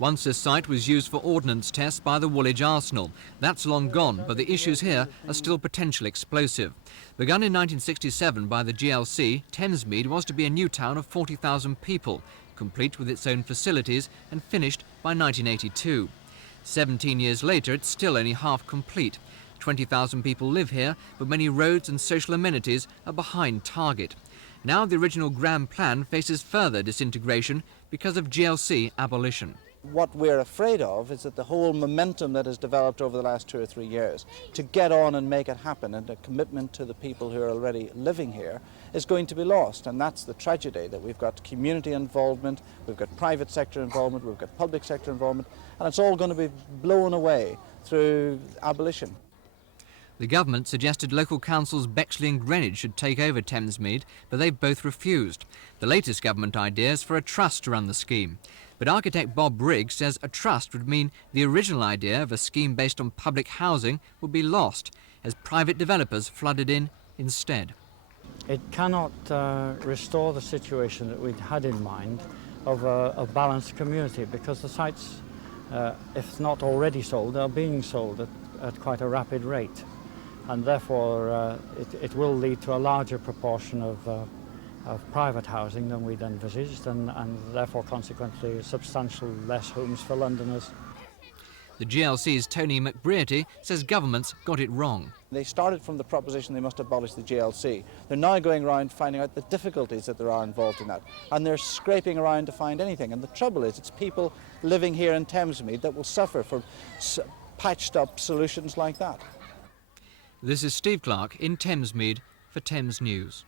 Once this site was used for ordnance tests by the Woolwich Arsenal. That's long gone, but the issues here are still potentially explosive. Begun in 1967 by the GLC, Thamesmead was to be a new town of 40,000 people, complete with its own facilities and finished by 1982. 17 years later, it's still only half complete. 20,000 people live here, but many roads and social amenities are behind target. Now the original grand plan faces further disintegration because of GLC abolition. What we're afraid of is that the whole momentum that has developed over the last 2 or 3 years to get on and make it happen, and a commitment to the people who are already living here, is going to be lost. And that's the tragedy, that we've got community involvement, we've got private sector involvement, we've got public sector involvement, and it's all going to be blown away through abolition. The government suggested local councils Bexley and Greenwich should take over Thamesmead, but they've both refused. The latest government idea is for a trust to run the scheme. But architect Bob Briggs says a trust would mean the original idea of a scheme based on public housing would be lost, as private developers flooded in instead. It cannot restore the situation that we'd had in mind of a balanced community, because the sites, if not already sold, are being sold at quite a rapid rate. And therefore it will lead to a larger proportion of private housing than we'd envisaged, and therefore consequently substantial less homes for Londoners. The GLC's Tony McBrearty says governments got it wrong. They started from the proposition they must abolish the GLC. They're now going around finding out the difficulties that there are involved in that, and they're scraping around to find anything. And the trouble is, it's people living here in Thamesmead that will suffer from patched up solutions like that. This is Steve Clark in Thamesmead for Thames News.